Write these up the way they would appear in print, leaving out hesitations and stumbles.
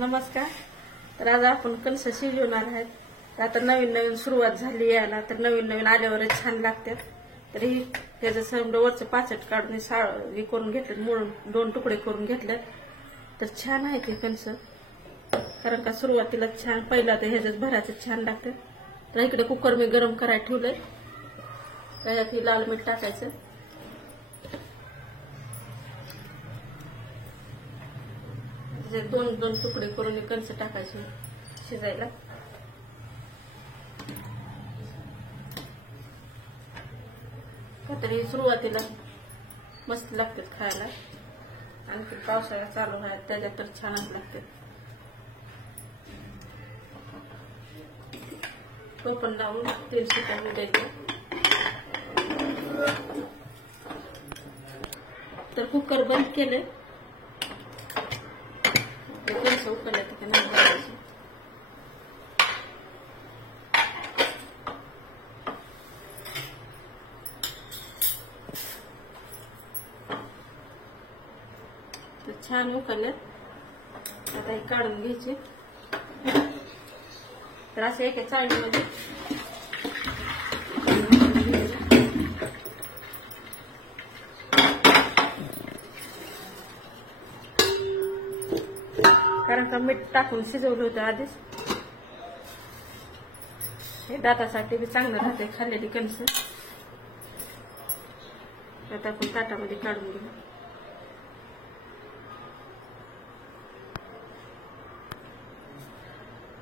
नमस्कार. तर आज आपण कणस शिजवणार आहेत. तर आता नवीन नवीन सुरुवात झाली यायला, तर नवीन नवीन आल्यावरच छान लागतात. तर ही त्याचं समजा वरचं पाचट काढून हे करून घेतलं, मोडून 2 तुकडे करून घेतले. तर छान आहे ते कणस, कारण का सुरुवातीला छान पहिला तर ह्याच्यात भरायचं छान लागतं. तर इकडे कुकर मी गरम करायला ठेवलंय. त्याच्यात ही लाल मीठ टाकायचं. दोन दोन तुकडे करून कणस टाकायचे शिजायला. तरी सुरुवातीला मस्त लागतात खायला, आणखी पावसाळा चालू आहे त्याच्यात तर छानच लागतात. टोपण लावून तेल सुटायला द्यायचं. तर कुकर बंद केले. कणस उकळले तर नाही घालायचे. तर छान उकळले. आता हे काढून घ्यायचे. तर असं एका चाळणीमध्ये कारण का मीठ टाकून शिजवलं होतं आधीच. हे दातासाठी बी चांगलं राहते खाल्लेली कणस. आता आपण ताटामध्ये काढून घेऊ.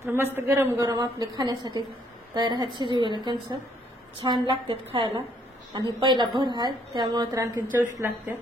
तर मस्त गरम गरम आपले खाण्यासाठी तयार आहेत शिजवलेले कणस. छान लागतात खायला, आणि पहिला भर आहे त्यामुळे तर आणखी चविष्ट लागतात.